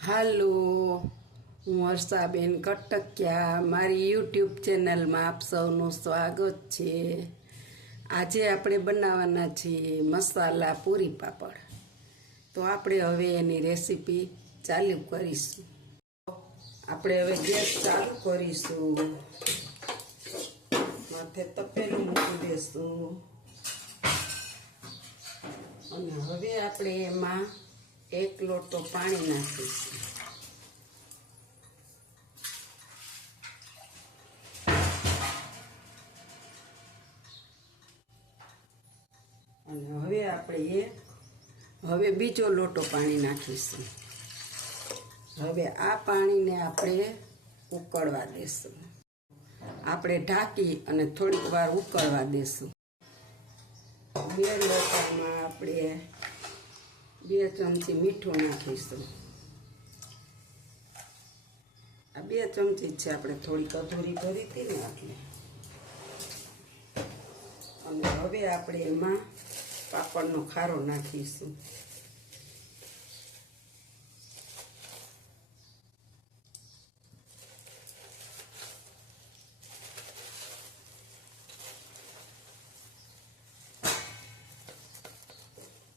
હાલો, હું હર્ષાબેન કટકિયા. મારી યુટ્યુબ ચેનલમાં આપ સૌનું સ્વાગત છે. આજે આપણે બનાવવાના છીએ મસાલા પૂરી પાપડ. તો આપણે હવે એની રેસીપી ચાલુ કરીશું. આપણે હવે ગેસ ચાલુ કરીશું. માથે તપેલું મૂકી દઈશું અને હવે આપણે એમાં 1 લોટો પાણી નાખીશું. અને હવે આપણે હવે બીજો લોટો પાણી નાખીશું. હવે આ પાણીને આપણે ઉકળવા દેશું. આપણે ઢાંકી અને થોડીક વાર ઉકળવા દેશું. 2 લોટામાં આપણે 2 ચમચી મીઠું નાખીશું. આ 2 ચમચી છે, આપણે થોડીક અધૂરી ભરી હતી ને એટલે. અને હવે આપણે એમાં પાપડનો ખારો નાખીશું.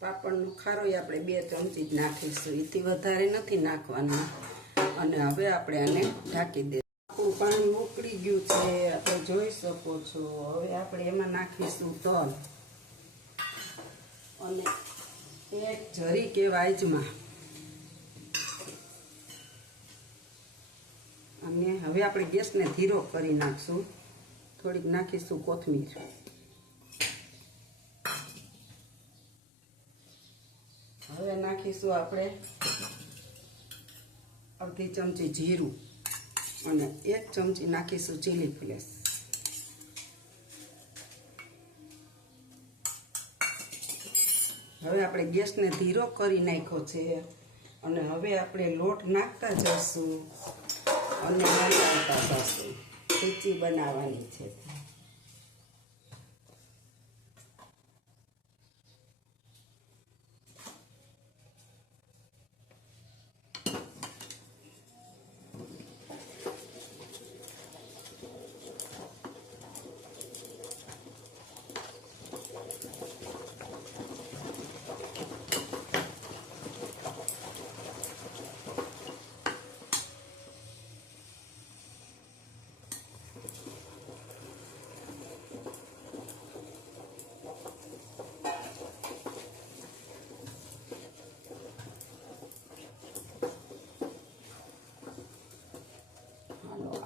પાપડનો ખારો આપણે 2 ચમચી જ નાખીશું, એથી વધારે નથી નાખવાનું. અને હવે આપણે આને ઢાંકી દઈશું. આપણું પાણી ઉકળી ગયું છે, આપણે જોઈ શકો છો. હવે આપણે એમાં નાખીશું તલ અને 1 જરી કે વાઈજમાં. અને હવે આપણે ગેસને ધીરો કરી નાખશું. થોડીક નાખીશું કોથમીર. હવે નાખીશું આપણે અડધી ચમચી જીરું અને 1 ચમચી નાખીશું ચીલી ફ્લેક્સ. હવે આપણે ગેસને ધીરો કરી નાખ્યો છે અને હવે આપણે લોટ નાખતા જઈશું અને હલાવતા જઈશું. ખીચી બનાવવાની છે.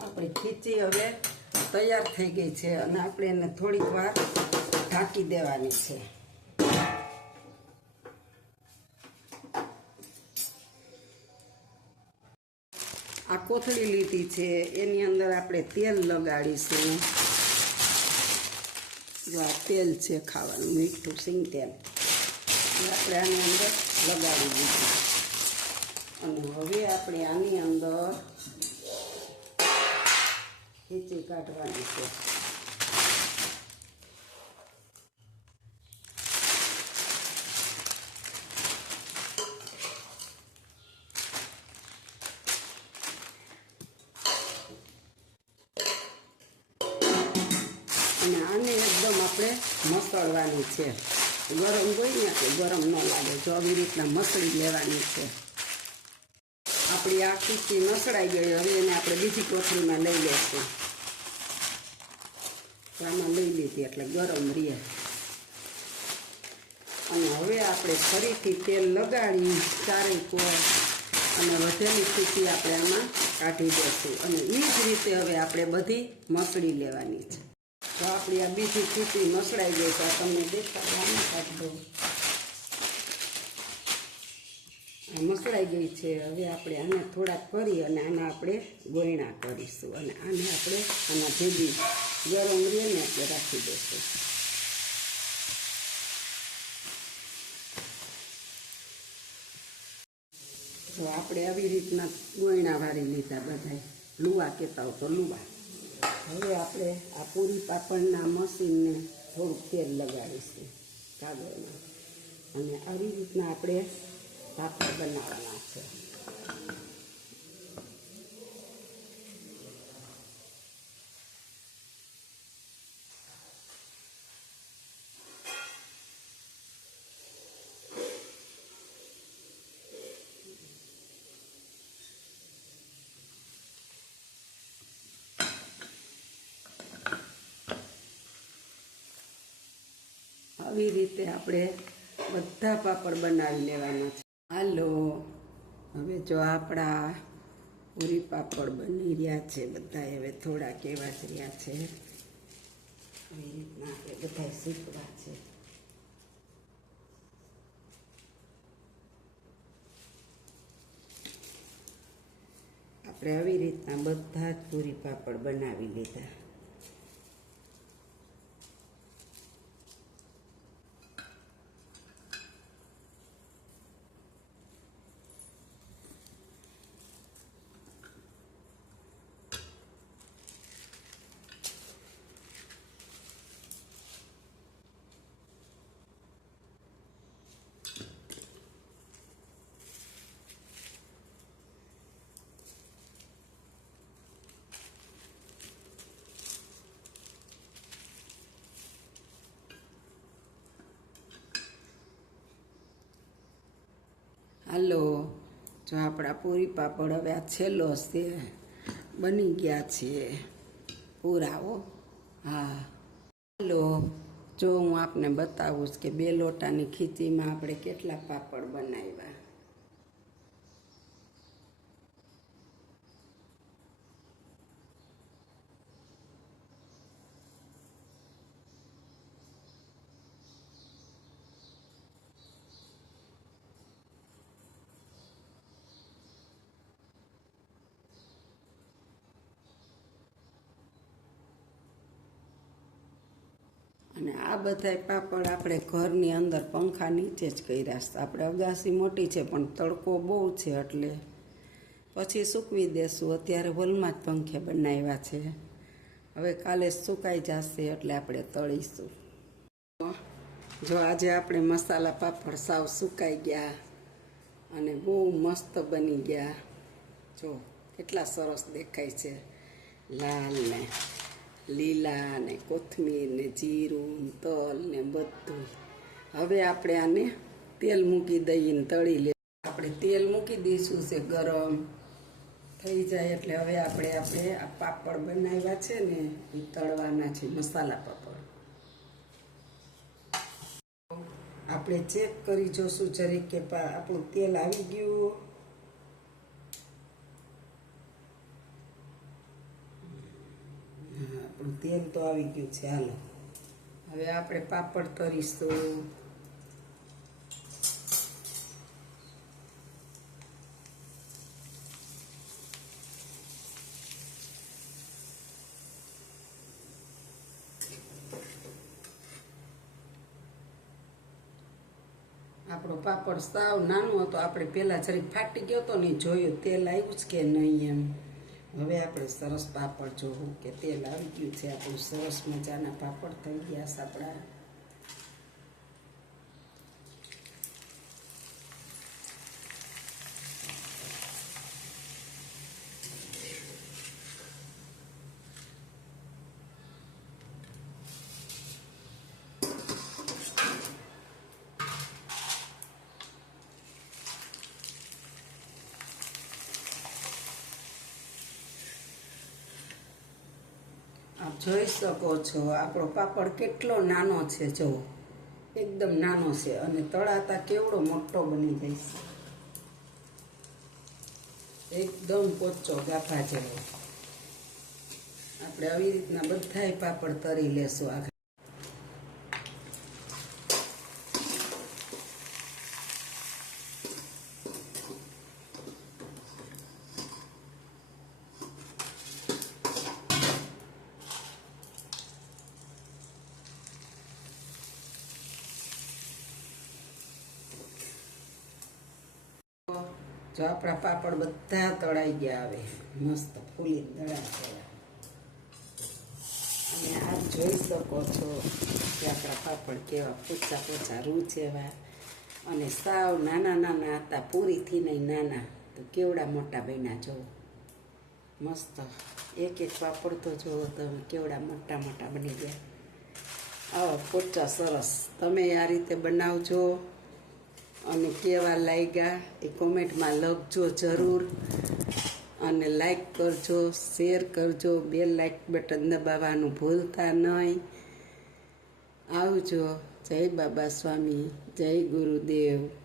આપણી ખીચી હવે તૈયાર થઈ ગઈ છે અને આપણે એને થોડીક વાર ઢાંકી દેવાની છે. આ કોથળી લીધી છે, એની અંદર આપણે તેલ લગાડીશું. જો આ તેલ છે ખાવાનું, મીઠું સિંગ તેલ આપણે આની અંદર લગાડી દીધું. અને હવે આપણે આની અંદર ખીચી કાઢવાની છે. અને આને એકદમ આપણે મસળવાની છે. ગરમ હોય ને કે ગરમ ન લાગે, જો આવી રીતના મસળી લેવાની છે. આપણી આ ખીચી મસળાઈ ગઈ. હવે એને આપણે બીજી કોથળીમાં લઈ લઈશું. આમાં લઈ લીધી એટલે ગરમ રહે. અને હવે આપણે ફરીથી તેલ લગાડી ચારે કોર અને વધેલી ખીચી આપણે આમાં કાઢી દઈશું. અને એ જ રીતે હવે આપણે બધી મસળી લેવાની છે. તો આપણી આ બીજી ખીચી મસળાઈ ગઈ તો તમને દેખાડવાનું કાઢી દઉં. મસળાઈ ગઈ છે. હવે આપણે આને થોડાક કરી અને આના આપણે ગોયણા કરીશું. અને આને આપણે આના ભેગી ગરમ રહે ને આપણે રાખી દઈશું. તો આપણે આવી રીતના ગોયણા વાળી લીધા બધા. લુવા કહેતા હોય તો લુવા. હવે આપણે આ પૂરી પાપડના મશીનને થોડુંક તેલ લગાડીશું કાગળમાં. અને આવી રીતના આપણે પાપડ બનાવવાના છે. આવી રીતે આપણે બધા પાપડ બનાવી લેવાના છે. હાલો, હવે જો આપણા પૂરી પાપડ બની રહ્યા છે બધા. હવે થોડાક એવા જ રહ્યા છે. આવી રીતના આપણે બધા શીખવા છે. આપણે આવી રીતના બધા જ પૂરી પાપડ બનાવી લીધા. હાલો, જો આપણા પૂરી પાપડ હવે આ છેલ્લો છે, બની ગયા છે પૂરાઓ. હા, હાલો, જો હું આપને બતાવું કે 2 લોટાની ખીચીમાં આપણે કેટલા પાપડ બનાવ્યા. અને આ બધાય પાપડ આપણે ઘરની અંદર પંખા નીચે જ કર્યા છે. આપણે અગાસી મોટી છે પણ તડકો બહુ છે એટલે પછી સૂકવી દેશું. અત્યારે હોલમાં જ પંખે બનાવ્યા છે. હવે કાલે સુકાઈ જશે એટલે આપણે તળીશું. જો આજે આપણે મસાલા પાપડ સાવ સુકાઈ ગયા અને બહુ મસ્ત બની ગયા. જો કેટલા સરસ દેખાય છે, લાલ ને લીલા ને કોથમીર ને જીરું તલ ને બધું. હવે આપણે આને તેલ મૂકી દઈને તળી લે. આપણે તેલ મૂકી દઈશું છે ગરમ થઈ જાય એટલે હવે આપણે આ પાપડ બનાવ્યા છે ને એ તળવાના છે, મસાલા પાપડ. આપણે ચેક કરી જોશું જરીક કે આપણું તેલ આવી ગયું. આપણું તેલ તો આવી ગયું છે. હાલો, હવે આપણે પાપડ તળીશું. આપણો પાપડ સાવ નાનો હતો. આપણે પહેલાં જરીક ફાટી ગયો હતો ને જોયું તેલ આવ્યું જ કે નહીં એમ. હવે આપણે સરસ પાપડ જોવું કે તેલ આવી ગયું છે. આપણું સરસ મજાના પાપડ થઈ ગયા છે આપણા. આપ જોઈ શકો છો આપણો પાપડ કેટલો નાનો છે. જો એકદમ નાનો છે અને તળાતા કેવડો મોટો બની જાય છે. એકદમ પોચો ગાફા જેવો. આપણે આવી રીતના બધાય પાપડ તળી લેશું. આ જો આપણા પાપડ બધા તળાઈ ગયા. હવે મસ્ત ફૂલી દળા ગયા. અને આપ જોઈ શકો છો કે આપણા પાપડ કેવા પોચા પોચા રૂચેવા અને સાવ નાના નાના હતા. પૂરીથી નહીં નાના તો કેવડા મોટા બન્યા. જો મસ્ત એક એક પાપડ તો જુઓ તમે કેવડા મોટા મોટા બની ગયા. આવો પોચા સરસ. તમે આ રીતે બનાવજો અને કેવા લાગ્યા એ કોમેન્ટમાં લખજો જરૂર. અને લાઈક કરજો, શેર કરજો, બેલ લાઈક બટન દબાવવાનું ભૂલતા નહીં. આવજો. જય બાબા સ્વામી, જય ગુરુદેવ.